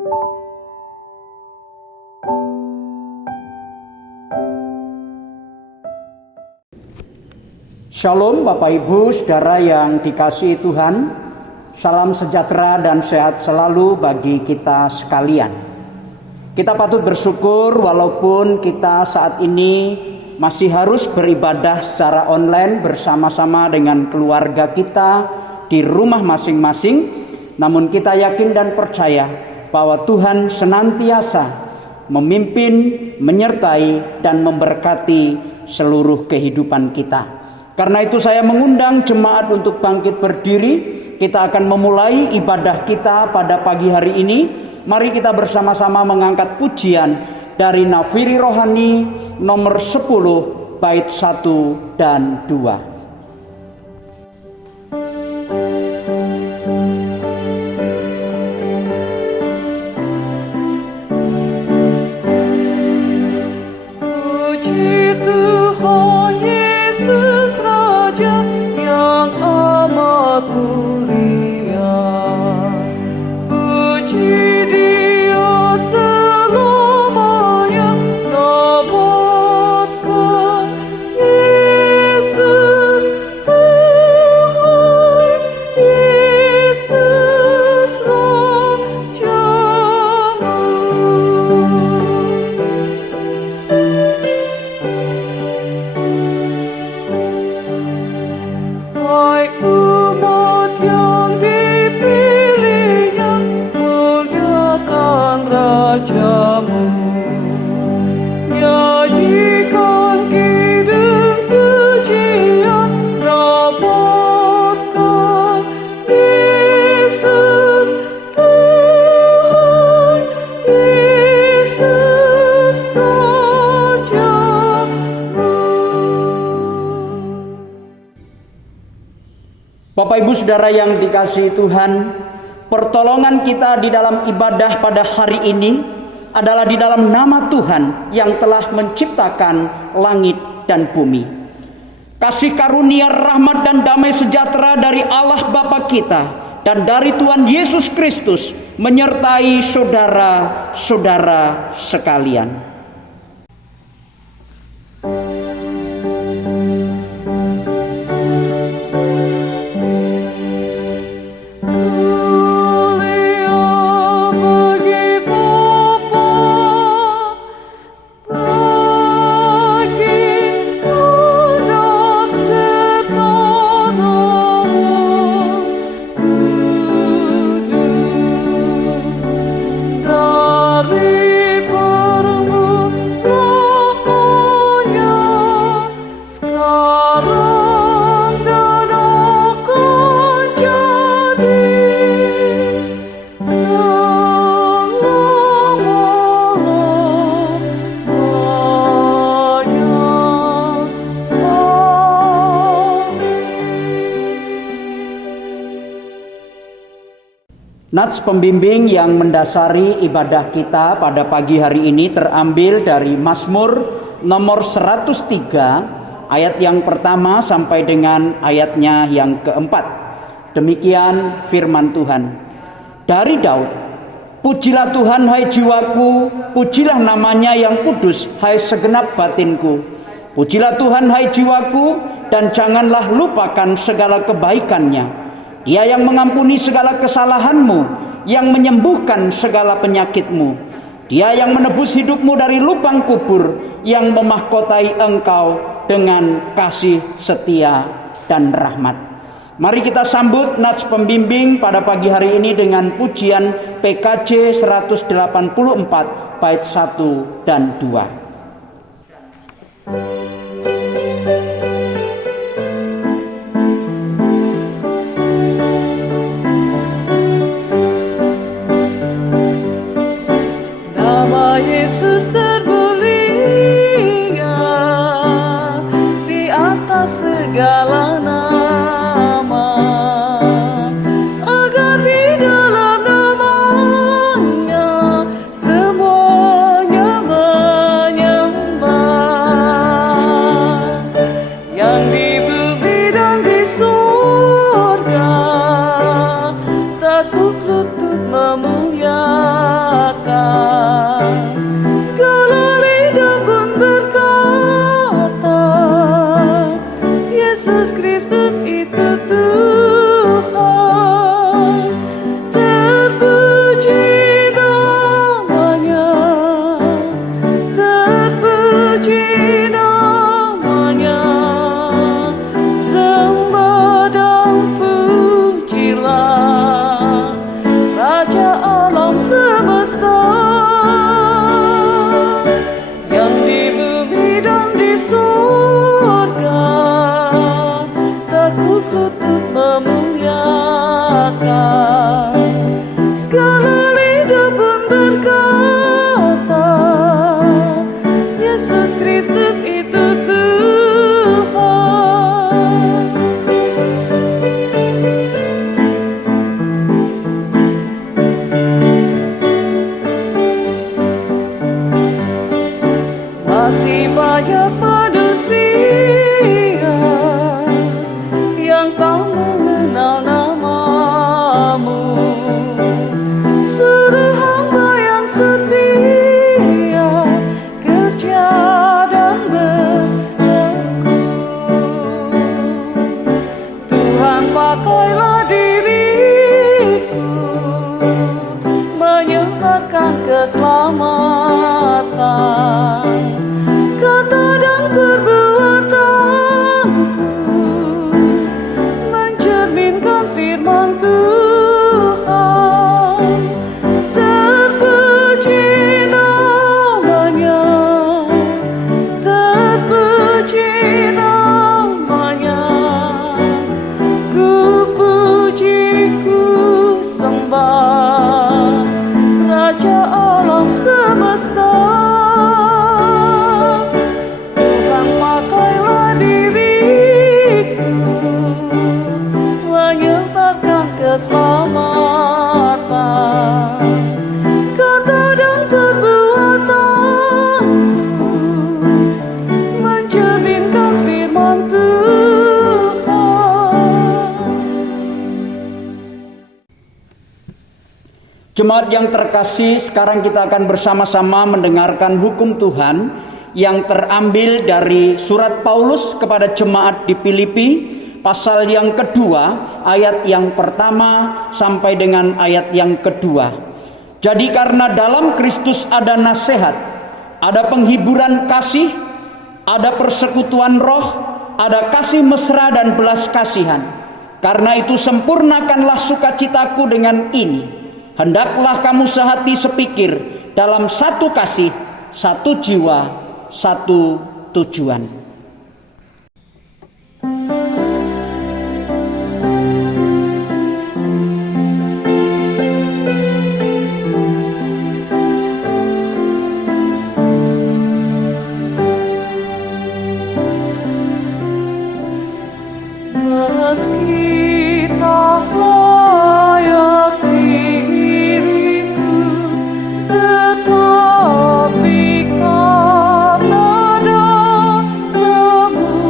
Shalom Bapak Ibu Saudara yang dikasihi Tuhan. Salam sejahtera dan sehat selalu bagi kita sekalian. Kita patut bersyukur walaupun kita saat ini masih harus beribadah secara online bersama-sama dengan keluarga kita di rumah masing-masing. Namun kita yakin dan percaya bahwa Tuhan senantiasa memimpin, menyertai dan memberkati seluruh kehidupan kita. Karena itu saya mengundang jemaat untuk bangkit berdiri. Kita akan memulai ibadah kita pada pagi hari ini. Mari kita bersama-sama mengangkat pujian dari Nafiri Rohani nomor 10 bait 1 dan 2. Bapak Ibu Saudara yang dikasihi Tuhan, pertolongan kita di dalam ibadah pada hari ini adalah di dalam nama Tuhan yang telah menciptakan langit dan bumi. Kasih karunia, rahmat dan damai sejahtera dari Allah Bapa kita dan dari Tuhan Yesus Kristus menyertai saudara-saudara sekalian. Nats pembimbing yang mendasari ibadah kita pada pagi hari ini terambil dari Mazmur nomor 103 ayat yang pertama sampai dengan ayatnya yang keempat. Demikian firman Tuhan. Dari Daud, pujilah Tuhan hai jiwaku, pujilah namanya yang kudus hai segenap batinku. Pujilah Tuhan hai jiwaku dan janganlah lupakan segala kebaikannya. Dia yang mengampuni segala kesalahanmu, yang menyembuhkan segala penyakitmu. Dia yang menebus hidupmu dari lubang kubur, yang memahkotai engkau dengan kasih setia dan rahmat. Mari kita sambut nats pembimbing pada pagi hari ini dengan pujian PKJ 184 bait 1 dan 2. Yesus termulia di atas segala nama, agar di dalam namanya semuanya menyembah. Yang di bumi dan di surga takut lutut memuliakan. menyebarkan keselamatan. Kata dan perbuatanku mencerminkan firman Tuhan. Terpuji namanya, terpuji namanya. Ku puji, ku sembah Raja alam semesta. Tuhan, pakailah diriku menyebarkan keselamatan. Kata dan perbuatanku mencerminkan firman Tuhan. Jemaat yang terkasih, sekarang kita akan bersama-sama mendengarkan hukum Tuhan yang terambil dari surat Paulus kepada jemaat di Filipi, pasal yang kedua, ayat yang pertama sampai dengan ayat yang kedua. Jadi karena dalam Kristus ada nasihat, ada penghiburan kasih, ada persekutuan roh, ada kasih mesra dan belas kasihan. Karena itu sempurnakanlah sukacitaku dengan ini. Hendaklah kamu sehati sepikir dalam satu kasih, satu jiwa, satu tujuan. Meski tak layak diriku, tetapi karena darahmu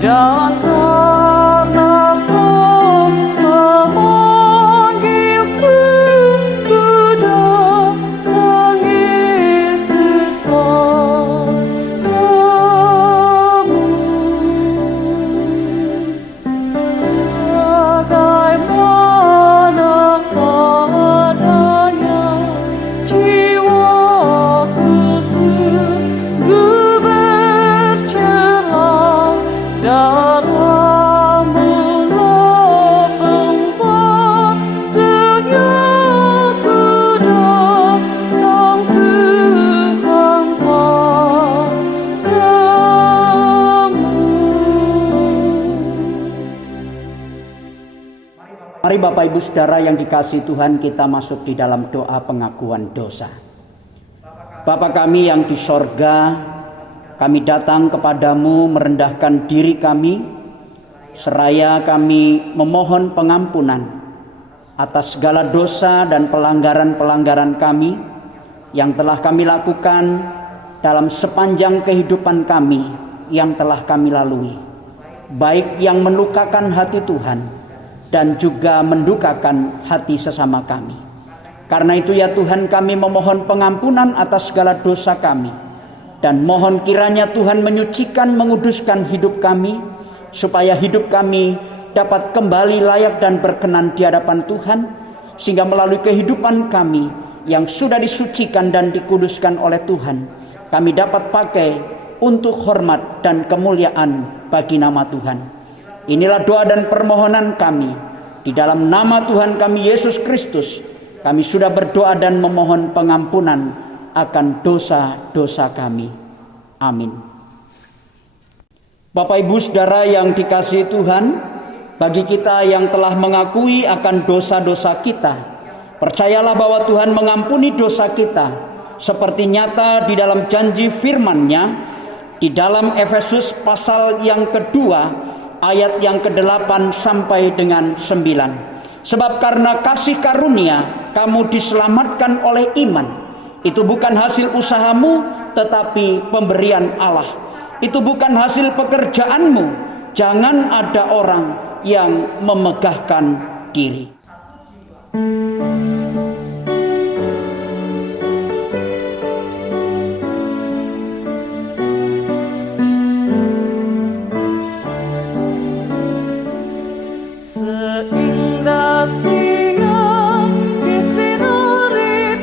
dan karena Kau memanggilku, ku datang Yesus padamu. Bagaimana adanya jiwaku sungguh bercela, darahmu lah pembasuhnya. Ku datang Tuhan padamu. Mari Bapak Ibu Saudara yang dikasihi Tuhan, kita masuk di dalam doa pengakuan dosa. Bapa kami yang di sorga, kami datang kepadamu merendahkan diri kami, seraya kami memohon pengampunan atas segala dosa dan pelanggaran-pelanggaran kami yang telah kami lakukan dalam sepanjang kehidupan kami yang telah kami lalui, baik yang melukakan hati Tuhan dan juga mendukakan hati sesama kami. Karena itu ya Tuhan, kami memohon pengampunan atas segala dosa kami, dan mohon kiranya Tuhan menyucikan, menguduskan hidup kami, supaya hidup kami dapat kembali layak dan berkenan di hadapan Tuhan, sehingga melalui kehidupan kami yang sudah disucikan dan dikuduskan oleh Tuhan, kami dapat pakai untuk hormat dan kemuliaan bagi nama Tuhan. Inilah doa dan permohonan kami. Di dalam nama Tuhan kami Yesus Kristus, kami sudah berdoa dan memohon pengampunan akan dosa-dosa kami. Amin. Bapak Ibu Saudara yang dikasihi Tuhan, bagi kita yang telah mengakui akan dosa-dosa kita, percayalah bahwa Tuhan mengampuni dosa kita, seperti nyata di dalam janji firman-Nya di dalam Efesus pasal yang kedua, ayat yang ke-8 sampai dengan 9. Sebab karena kasih karunia kamu diselamatkan oleh iman. Itu bukan hasil usahamu, tetapi pemberian Allah. Itu bukan hasil pekerjaanmu. Jangan ada orang yang memegahkan diri. Seindah siang disinari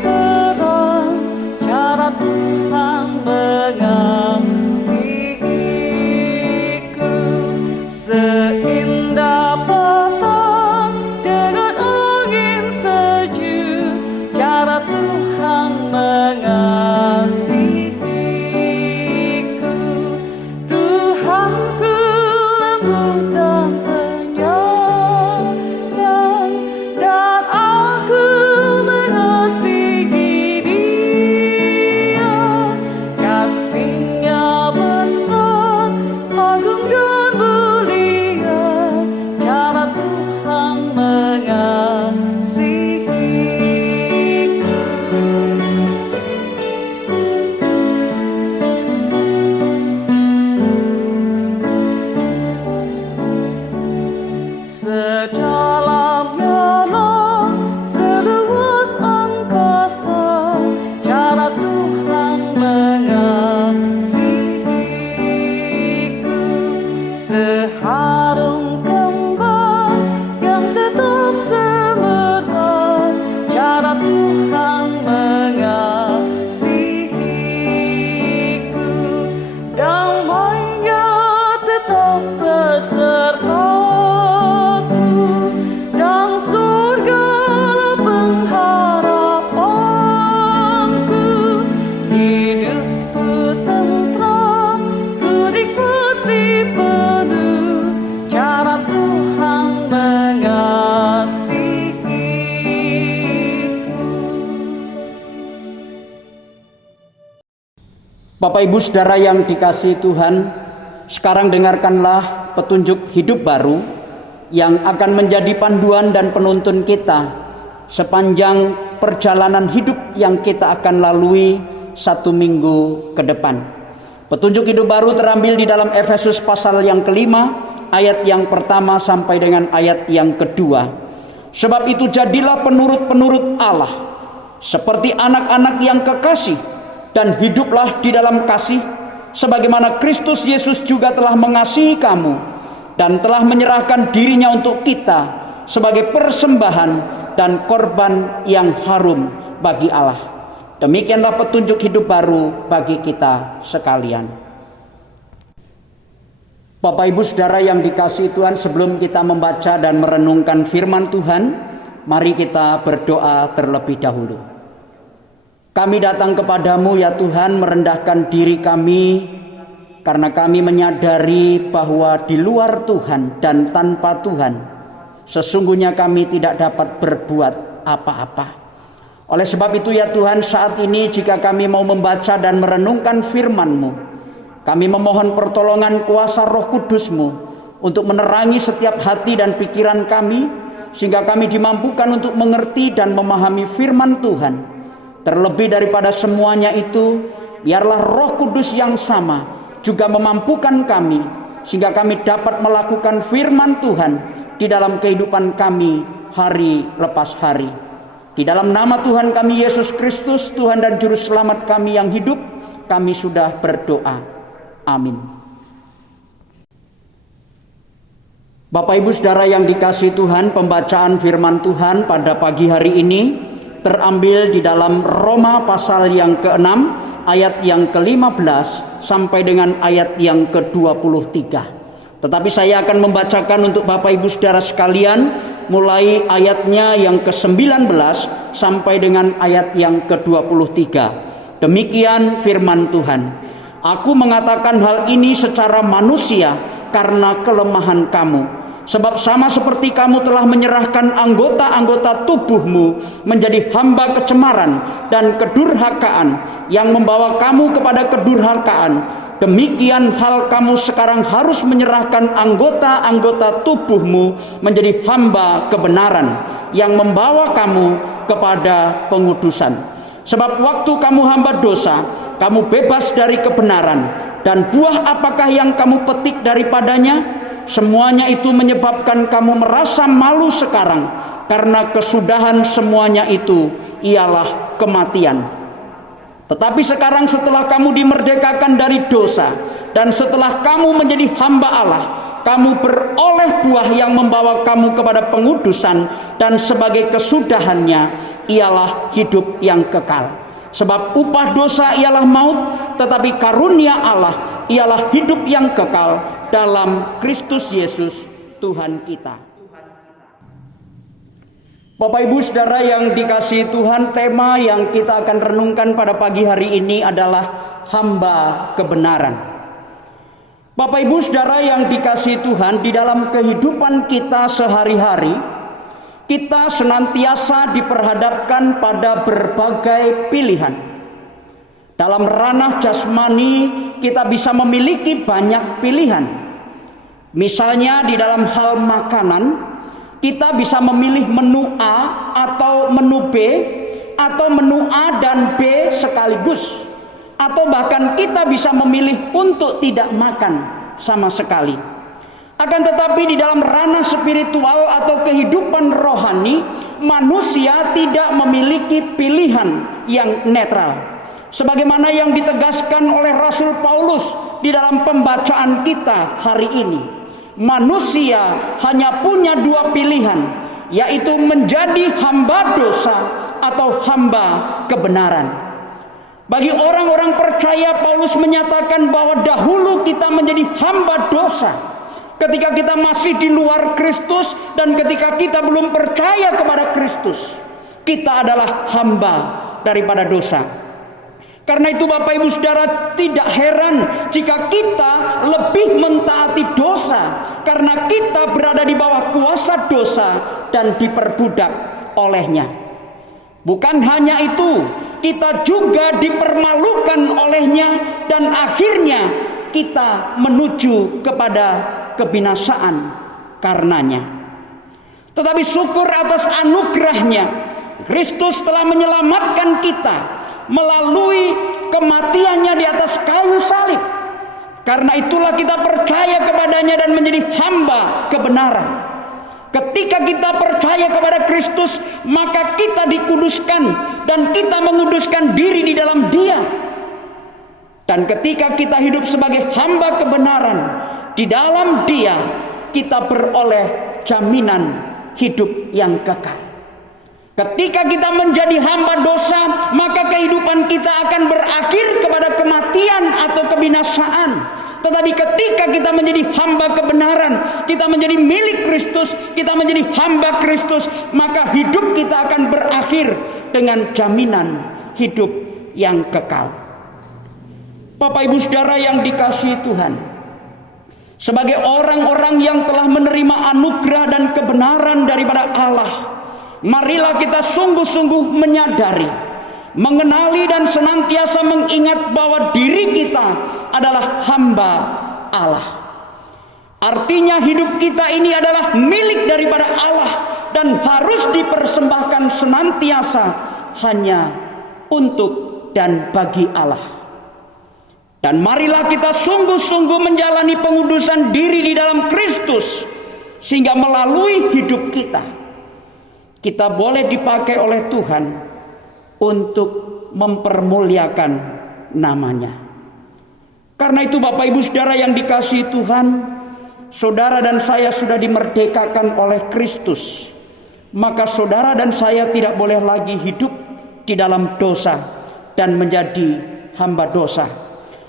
Bapak Ibu Saudara yang dikasihi Tuhan, sekarang dengarkanlah petunjuk hidup baru yang akan menjadi panduan dan penuntun kita sepanjang perjalanan hidup yang kita akan lalui 1 minggu ke depan. Petunjuk hidup baru terambil di dalam Efesus pasal yang kelima, ayat yang pertama sampai dengan ayat yang kedua. Sebab itu jadilah penurut-penurut Allah, seperti anak-anak yang kekasih, dan hiduplah di dalam kasih, sebagaimana Kristus Yesus juga telah mengasihi kamu, dan telah menyerahkan dirinya untuk kita sebagai persembahan dan korban yang harum bagi Allah. Demikianlah petunjuk hidup baru bagi kita sekalian. Bapak Ibu Saudara yang dikasihi Tuhan, sebelum kita membaca dan merenungkan firman Tuhan, mari kita berdoa terlebih dahulu. Kami datang kepadamu ya Tuhan, merendahkan diri kami karena kami menyadari bahwa di luar Tuhan dan tanpa Tuhan sesungguhnya kami tidak dapat berbuat apa-apa. Oleh sebab itu ya Tuhan, saat ini jika kami mau membaca dan merenungkan firman-Mu, kami memohon pertolongan kuasa Roh Kudus-Mu untuk menerangi setiap hati dan pikiran kami, sehingga kami dimampukan untuk mengerti dan memahami firman Tuhan. Terlebih daripada semuanya itu, biarlah Roh Kudus yang sama juga memampukan kami, sehingga kami dapat melakukan firman Tuhan di dalam kehidupan kami hari lepas hari. Di dalam nama Tuhan kami Yesus Kristus, Tuhan dan Juru Selamat kami yang hidup, kami sudah berdoa. Amin. Bapak Ibu Saudara yang dikasihi Tuhan, pembacaan firman Tuhan pada pagi hari ini terambil di dalam Roma pasal yang ke-6, ayat yang ke-15 sampai dengan ayat yang ke-23. Tetapi saya akan membacakan untuk Bapak Ibu Saudara sekalian mulai ayatnya yang ke-19 sampai dengan ayat yang ke-23. Demikian firman Tuhan. Aku mengatakan hal ini secara manusia karena kelemahan kamu. Sebab sama seperti kamu telah menyerahkan anggota-anggota tubuhmu menjadi hamba kecemaran dan kedurhakaan yang membawa kamu kepada kedurhakaan, demikian hal kamu sekarang harus menyerahkan anggota-anggota tubuhmu menjadi hamba kebenaran yang membawa kamu kepada pengudusan. Sebab waktu kamu hamba dosa, kamu bebas dari kebenaran, dan buah apakah yang kamu petik daripadanya? Semuanya itu menyebabkan kamu merasa malu sekarang, karena kesudahan semuanya itu ialah kematian. Tetapi sekarang setelah kamu dimerdekakan dari dosa, dan setelah kamu menjadi hamba Allah, kamu beroleh buah yang membawa kamu kepada pengudusan, dan sebagai kesudahannya ialah hidup yang kekal. Sebab upah dosa ialah maut, tetapi karunia Allah ialah hidup yang kekal dalam Kristus Yesus Tuhan kita. Bapak Ibu Saudara yang dikasihi Tuhan, tema yang kita akan renungkan pada pagi hari ini adalah hamba kebenaran. Bapak Ibu Saudara yang dikasihi Tuhan, di dalam kehidupan kita sehari-hari, kita senantiasa diperhadapkan pada berbagai pilihan. Dalam ranah jasmani, kita bisa memiliki banyak pilihan. Misalnya di dalam hal makanan, kita bisa memilih menu A atau menu B, atau menu A dan B sekaligus, atau bahkan kita bisa memilih untuk tidak makan sama sekali. Akan tetapi di dalam ranah spiritual atau kehidupan rohani, manusia tidak memiliki pilihan yang netral. Sebagaimana yang ditegaskan oleh Rasul Paulus di dalam pembacaan kita hari ini. Manusia hanya punya dua pilihan, yaitu menjadi hamba dosa atau hamba kebenaran. Bagi orang-orang percaya, Paulus menyatakan bahwa dahulu kita menjadi hamba dosa ketika kita masih di luar Kristus, dan ketika kita belum percaya kepada Kristus, kita adalah hamba daripada dosa. Karena itu Bapak Ibu Saudara, tidak heran jika kita lebih mentaati dosa, karena kita berada di bawah kuasa dosa dan diperbudak olehnya. Bukan hanya itu, kita juga dipermalukan olehnya, dan akhirnya kita menuju kepada kebinasaan karenanya. Tetapi syukur atas anugerahnya, Kristus telah menyelamatkan kita melalui kematiannya di atas kayu salib. Karena itulah kita percaya kepadanya dan menjadi hamba kebenaran. Ketika kita percaya kepada Kristus, maka kita dikuduskan dan kita menguduskan diri di dalam Dia. Dan ketika kita hidup sebagai hamba kebenaran di dalam Dia, kita beroleh jaminan hidup yang kekal. Ketika kita menjadi hamba dosa, maka kehidupan kita akan berakhir kepada kematian atau kebinasaan. Tetapi ketika kita menjadi hamba kebenaran, kita menjadi milik Kristus, kita menjadi hamba Kristus, maka hidup kita akan berakhir dengan jaminan hidup yang kekal. Bapak Ibu Saudara yang dikasihi Tuhan, sebagai orang-orang yang telah menerima anugerah dan kebenaran daripada Allah, marilah kita sungguh-sungguh menyadari, mengenali dan senantiasa mengingat bahwa diri kita adalah hamba Allah. Artinya hidup kita ini adalah milik daripada Allah dan harus dipersembahkan senantiasa hanya untuk dan bagi Allah. Dan marilah kita sungguh-sungguh menjalani pengudusan diri di dalam Kristus, sehingga melalui hidup kita boleh dipakai oleh Tuhan untuk mempermuliakan namanya. Karena itu Bapak Ibu Saudara yang dikasihi Tuhan, saudara dan saya sudah dimerdekakan oleh Kristus. Maka saudara dan saya tidak boleh lagi hidup di dalam dosa dan menjadi hamba dosa.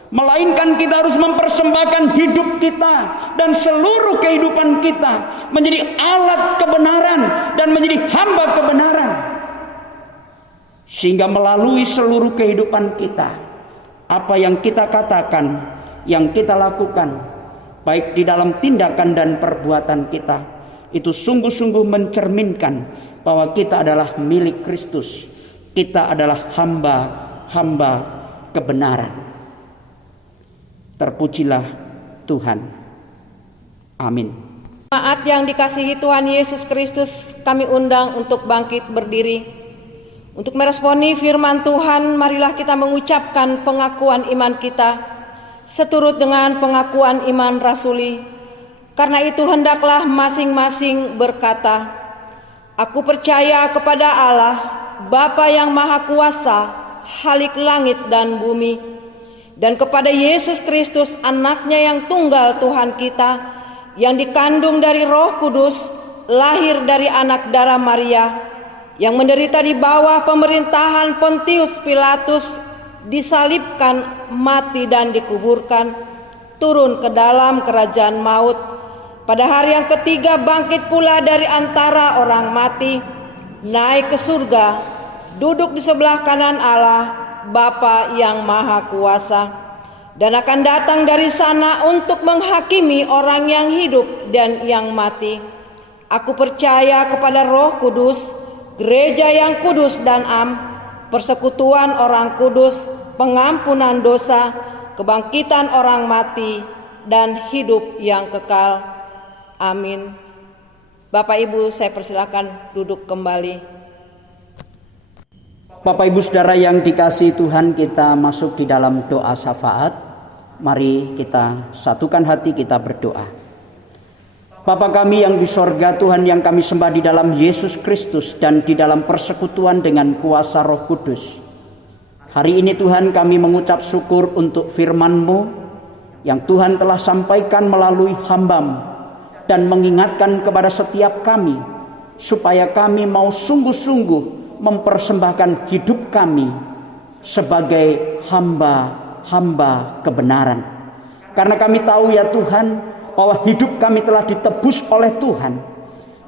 Melainkan kita harus mempersembahkan hidup kita dan seluruh kehidupan kita menjadi alat kebenaran dan menjadi hamba kebenaran. Sehingga melalui seluruh kehidupan kita, apa yang kita katakan, yang kita lakukan, baik di dalam tindakan dan perbuatan kita, itu sungguh-sungguh mencerminkan bahwa kita adalah milik Kristus. Kita adalah hamba kebenaran. Terpujilah Tuhan. Amin. Jemaat yang dikasihi Tuhan Yesus Kristus, kami undang untuk bangkit berdiri. Untuk meresponi firman Tuhan, marilah kita mengucapkan pengakuan iman kita seturut dengan pengakuan iman rasuli. Karena itu hendaklah masing-masing berkata, "Aku percaya kepada Allah, Bapa yang Maha Kuasa, Khalik langit dan bumi, dan kepada Yesus Kristus, anaknya yang tunggal Tuhan kita, yang dikandung dari Roh Kudus, lahir dari anak darah Maria, yang menderita di bawah pemerintahan Pontius Pilatus, disalibkan, mati dan dikuburkan, turun ke dalam kerajaan maut, pada hari yang ketiga bangkit pula dari antara orang mati, naik ke surga, duduk di sebelah kanan Allah Bapa yang Maha Kuasa, dan akan datang dari sana untuk menghakimi orang yang hidup dan yang mati. Aku percaya kepada Roh Kudus, gereja yang kudus dan persekutuan orang kudus, pengampunan dosa, kebangkitan orang mati, dan hidup yang kekal. Amin. Bapak Ibu, saya persilakan duduk kembali. Bapak Ibu Saudara yang dikasihi Tuhan, kita masuk di dalam doa syafaat. Mari kita satukan hati, kita berdoa. Bapa kami yang di sorga, Tuhan yang kami sembah di dalam Yesus Kristus dan di dalam persekutuan dengan kuasa Roh Kudus. Hari ini Tuhan kami mengucap syukur untuk firman-Mu yang Tuhan telah sampaikan melalui hamba-Mu dan mengingatkan kepada setiap kami supaya kami mau sungguh-sungguh mempersembahkan hidup kami sebagai hamba kebenaran. Karena kami tahu ya Tuhan, bahwa hidup kami telah ditebus oleh Tuhan.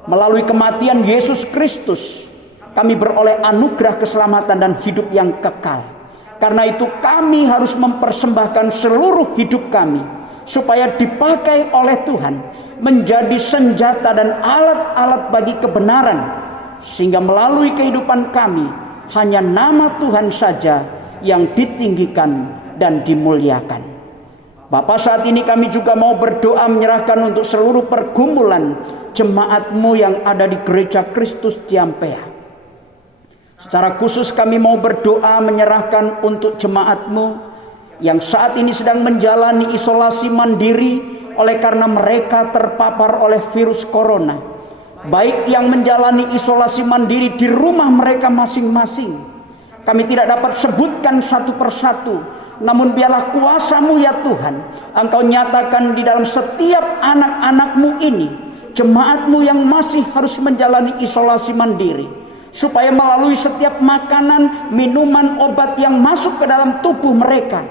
Melalui kematian Yesus Kristus, kami beroleh anugerah keselamatan dan hidup yang kekal. Karena itu kami harus mempersembahkan seluruh hidup kami, supaya dipakai oleh Tuhan, menjadi senjata dan alat-alat bagi kebenaran. Sehingga melalui kehidupan kami, hanya nama Tuhan saja yang ditinggikan dan dimuliakan. Bapa, saat ini kami juga mau berdoa menyerahkan untuk seluruh pergumulan jemaat-Mu yang ada di Gereja Kristus Ciampea. Secara khusus kami mau berdoa menyerahkan untuk jemaat-Mu yang saat ini sedang menjalani isolasi mandiri oleh karena mereka terpapar oleh virus corona. Baik yang menjalani isolasi mandiri di rumah mereka masing-masing. Kami tidak dapat sebutkan satu persatu, namun biarlah kuasa-Mu ya Tuhan, Engkau nyatakan di dalam setiap anak-anak-Mu ini, jemaat-Mu yang masih harus menjalani isolasi mandiri, supaya melalui setiap makanan, minuman, obat yang masuk ke dalam tubuh mereka,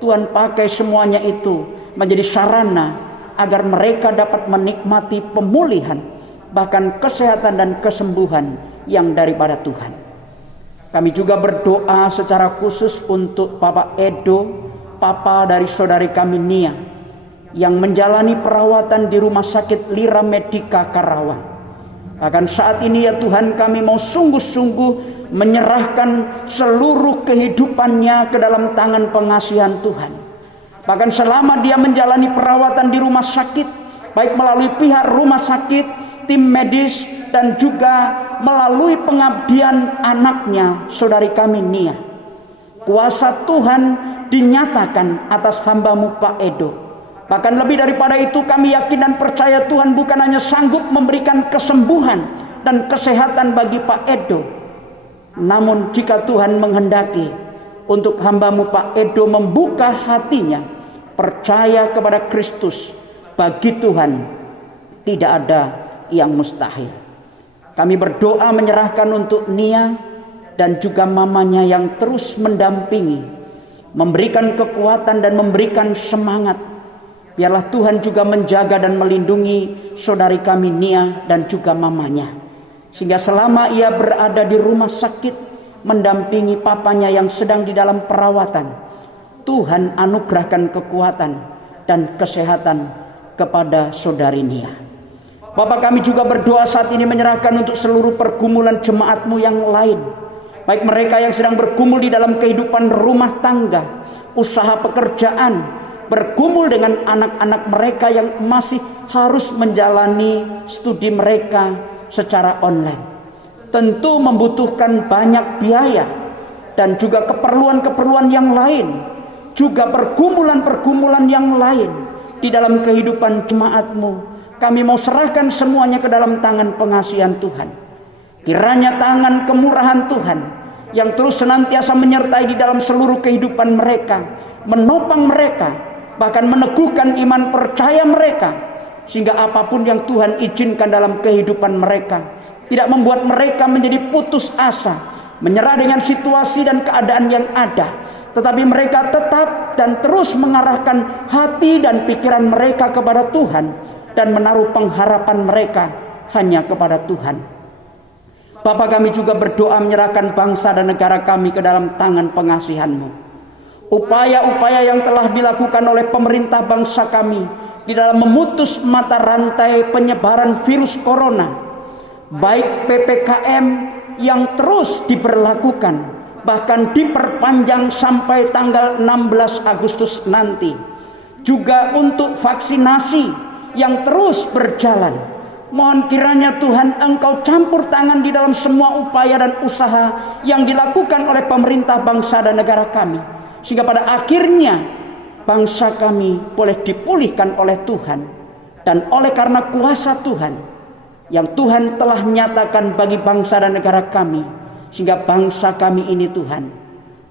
Tuhan pakai semuanya itu menjadi sarana agar mereka dapat menikmati pemulihan, bahkan kesehatan dan kesembuhan yang daripada Tuhan. Kami juga berdoa secara khusus untuk Bapak Edo, papa dari saudari kami Nia, yang menjalani perawatan di Rumah Sakit Lira Medika Karawang. Bahkan saat ini ya Tuhan, kami mau sungguh-sungguh menyerahkan seluruh kehidupannya ke dalam tangan pengasihan Tuhan. Bahkan selama dia menjalani perawatan di rumah sakit, baik melalui pihak rumah sakit, tim medis, dan juga melalui pengabdian anaknya, saudari kami Nia, kuasa Tuhan dinyatakan atas hamba-Mu Pak Edo. Bahkan lebih daripada itu, kami yakin dan percaya Tuhan bukan hanya sanggup memberikan kesembuhan dan kesehatan bagi Pak Edo, namun jika Tuhan menghendaki untuk hamba-Mu Pak Edo membuka hatinya, percaya kepada Kristus, bagi Tuhan tidak ada yang mustahil. Kami berdoa menyerahkan untuk Nia dan juga mamanya yang terus mendampingi, memberikan kekuatan dan memberikan semangat. Biarlah Tuhan juga menjaga dan melindungi saudari kami Nia dan juga mamanya, sehingga selama ia berada di rumah sakit mendampingi papanya yang sedang di dalam perawatan, Tuhan anugerahkan kekuatan dan kesehatan kepada saudari Nia. Bapak, kami juga berdoa saat ini menyerahkan untuk seluruh pergumulan jemaat-Mu yang lain, baik mereka yang sedang bergumul di dalam kehidupan rumah tangga, usaha pekerjaan, bergumul dengan anak-anak mereka yang masih harus menjalani studi mereka secara online. Tentu membutuhkan banyak biaya dan juga keperluan-keperluan yang lain, juga pergumulan-pergumulan yang lain di dalam kehidupan jemaat-Mu. Kami mau serahkan semuanya ke dalam tangan pengasihan Tuhan. Kiranya tangan kemurahan Tuhan yang terus senantiasa menyertai di dalam seluruh kehidupan mereka, menopang mereka, bahkan meneguhkan iman percaya mereka, sehingga apapun yang Tuhan izinkan dalam kehidupan mereka tidak membuat mereka menjadi putus asa, menyerah dengan situasi dan keadaan yang ada, tetapi mereka tetap dan terus mengarahkan hati dan pikiran mereka kepada Tuhan dan menaruh pengharapan mereka hanya kepada Tuhan. Bapa, kami juga berdoa menyerahkan bangsa dan negara kami ke dalam tangan pengasihan-Mu. Upaya-upaya yang telah dilakukan oleh pemerintah bangsa kami di dalam memutus mata rantai penyebaran virus corona, baik PPKM yang terus diberlakukan, bahkan diperpanjang sampai tanggal 16 Agustus nanti, juga untuk vaksinasi yang terus berjalan. Mohon kiranya Tuhan Engkau campur tangan di dalam semua upaya dan usaha yang dilakukan oleh pemerintah bangsa dan negara kami, sehingga pada akhirnya bangsa kami boleh dipulihkan oleh Tuhan, dan oleh karena kuasa Tuhan yang Tuhan telah nyatakan bagi bangsa dan negara kami, sehingga bangsa kami ini Tuhan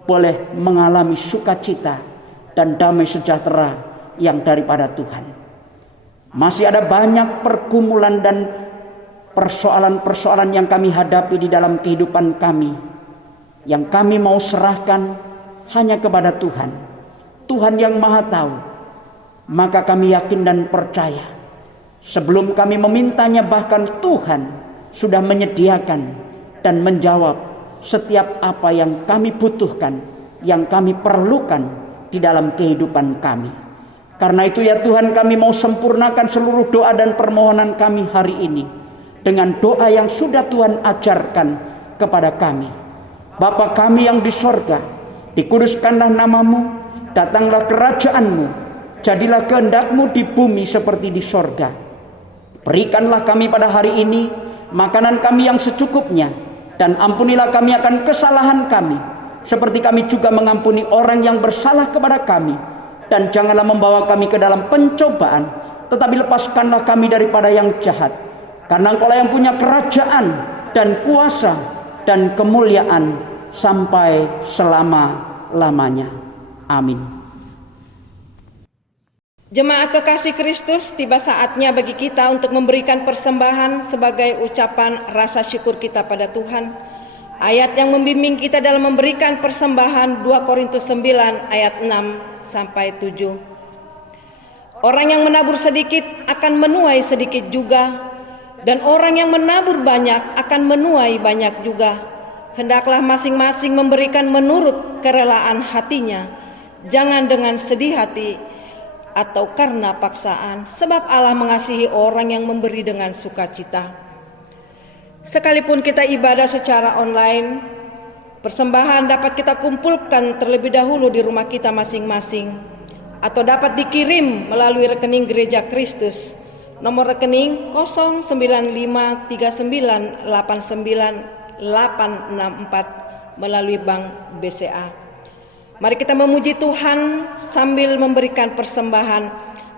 boleh mengalami sukacita dan damai sejahtera yang daripada Tuhan. Masih ada banyak pergumulan dan persoalan-persoalan yang kami hadapi di dalam kehidupan kami, yang kami mau serahkan hanya kepada Tuhan. Tuhan yang Maha Tahu. Maka kami yakin dan percaya, sebelum kami memintanya, bahkan Tuhan sudah menyediakan dan menjawab setiap apa yang kami butuhkan, yang kami perlukan di dalam kehidupan kami. Karena itu ya Tuhan, kami mau sempurnakan seluruh doa dan permohonan kami hari ini dengan doa yang sudah Tuhan ajarkan kepada kami. Bapa kami yang di sorga, dikuduskanlah namamu, datanglah kerajaanmu, jadilah kehendak-Mu di bumi seperti di sorga. Berikanlah kami pada hari ini makanan kami yang secukupnya, dan ampunilah kami akan kesalahan kami, seperti kami juga mengampuni orang yang bersalah kepada kami. Dan janganlah membawa kami ke dalam pencobaan, tetapi lepaskanlah kami daripada yang jahat. Karena Engkau lah yang punya kerajaan dan kuasa dan kemuliaan sampai selama-lamanya. Amin. Jemaat kekasih Kristus, tiba saatnya bagi kita untuk memberikan persembahan sebagai ucapan rasa syukur kita pada Tuhan. Ayat yang membimbing kita dalam memberikan persembahan 2 Korintus 9 ayat 6 sampai 7. Orang yang menabur sedikit akan menuai sedikit juga, dan orang yang menabur banyak akan menuai banyak juga. Hendaklah masing-masing memberikan menurut kerelaan hatinya, jangan dengan sedih hati atau karena paksaan, sebab Allah mengasihi orang yang memberi dengan sukacita. Sekalipun kita ibadah secara online, persembahan dapat kita kumpulkan terlebih dahulu di rumah kita masing-masing, atau dapat dikirim melalui rekening Gereja Kristus, nomor rekening 09539898864 melalui Bank BCA. Mari kita memuji Tuhan sambil memberikan persembahan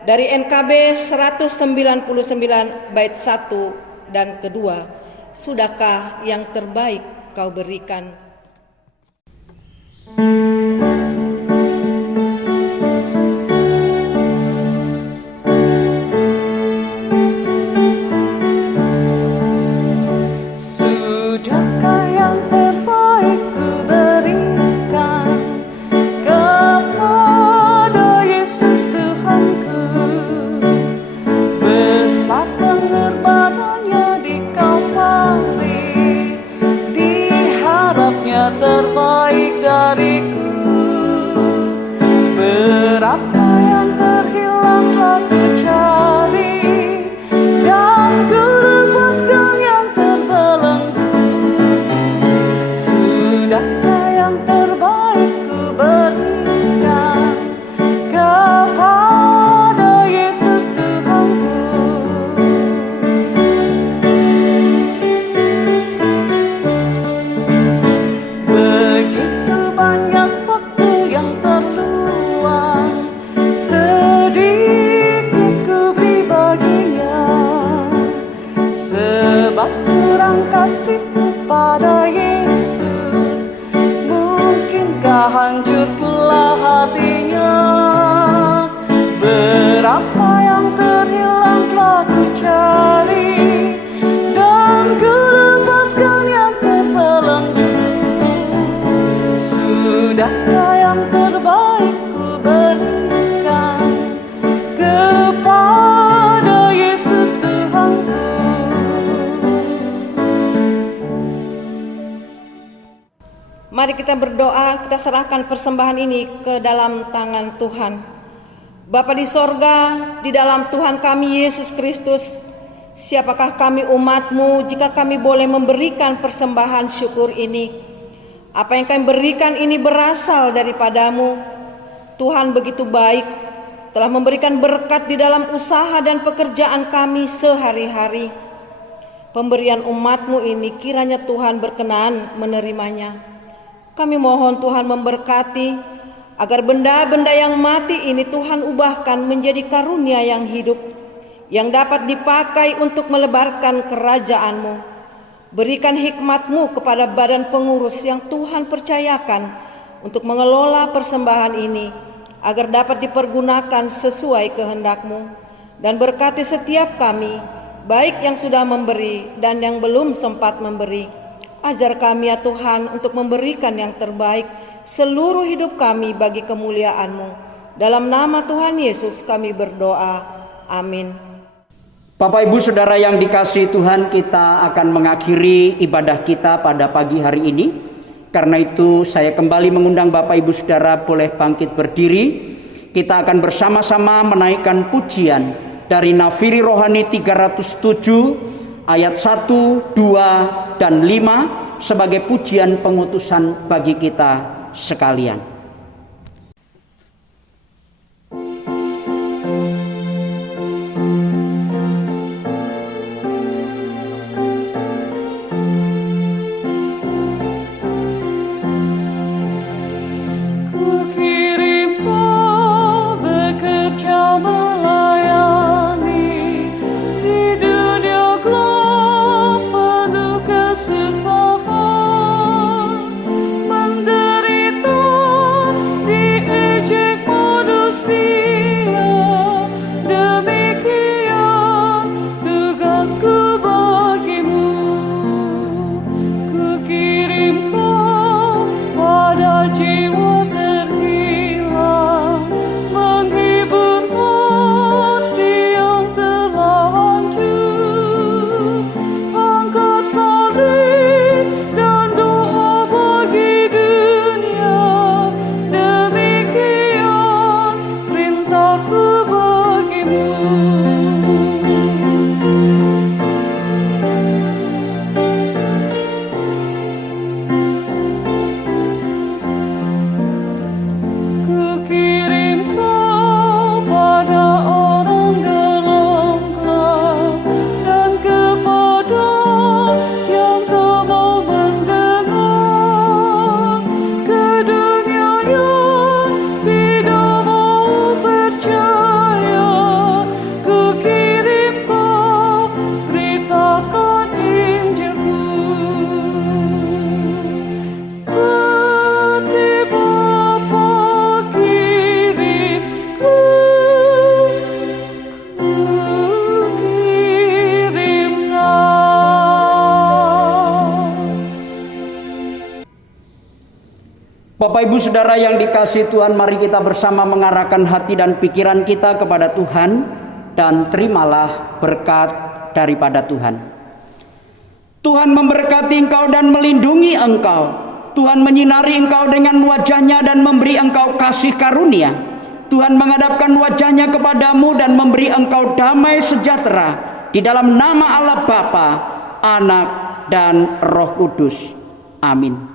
dari NKB 199 bait 1 dan kedua. Sudahkah yang terbaik kau berikan? Sudahkah yang terbaik ku berikan kepada Yesus Tuhanku? Besar pengorbanannya di Kalvari, diharapnya terbaik dariku. Berapa yang terhilang telah ku cari, dan ku lepaskan yang terbelenggu. Sudahkah yang terbaik ku berikan kepada Yesus Tuhanku? Begitu banyak waktu yang terluang, sedikit ku beri baginya. Sebab kurang kasihku pada Yesus, mungkinkah hancur pula hatinya? Berapa yang terhilang telah ku cari, dan ku lepaskan yang terbelenggu. Sudahkah yang terbaik ku berikan kepada Yesus Tuhanku? Mari kita berdoa, kita serahkan persembahan ini ke dalam tangan Tuhan. Bapa di sorga, di dalam Tuhan kami Yesus Kristus, siapakah kami umat-Mu jika kami boleh memberikan persembahan syukur ini? Apa yang kami berikan ini berasal daripada-Mu. Tuhan begitu baik, telah memberikan berkat di dalam usaha dan pekerjaan kami sehari-hari. Pemberian umat-Mu ini kiranya Tuhan berkenan menerimanya. Kami mohon Tuhan memberkati, agar benda-benda yang mati ini Tuhan ubahkan menjadi karunia yang hidup, yang dapat dipakai untuk melebarkan kerajaan-Mu. Berikan hikmat-Mu kepada badan pengurus yang Tuhan percayakan untuk mengelola persembahan ini, agar dapat dipergunakan sesuai kehendak-Mu. Dan berkati setiap kami, baik yang sudah memberi dan yang belum sempat memberi. Ajar kami ya Tuhan untuk memberikan yang terbaik seluruh hidup kami bagi kemuliaan-Mu. Dalam nama Tuhan Yesus kami berdoa. Amin. Bapak Ibu Saudara yang dikasihi Tuhan, kita akan mengakhiri ibadah kita pada pagi hari ini. Karena itu saya kembali mengundang Bapak Ibu Saudara boleh bangkit berdiri. Kita akan bersama-sama menaikkan pujian dari Nafiri Rohani 307 ayat 1, 2, dan 5 sebagai pujian pengutusan bagi kita sekalian. Bapak Ibu Saudara yang dikasihi Tuhan, mari kita bersama mengarahkan hati dan pikiran kita kepada Tuhan dan terimalah berkat daripada Tuhan. Tuhan memberkati engkau dan melindungi engkau. Tuhan menyinari engkau dengan wajah-Nya dan memberi engkau kasih karunia. Tuhan menghadapkan wajah-Nya kepadamu dan memberi engkau damai sejahtera. Di dalam nama Allah Bapa, Anak, dan Roh Kudus. Amin.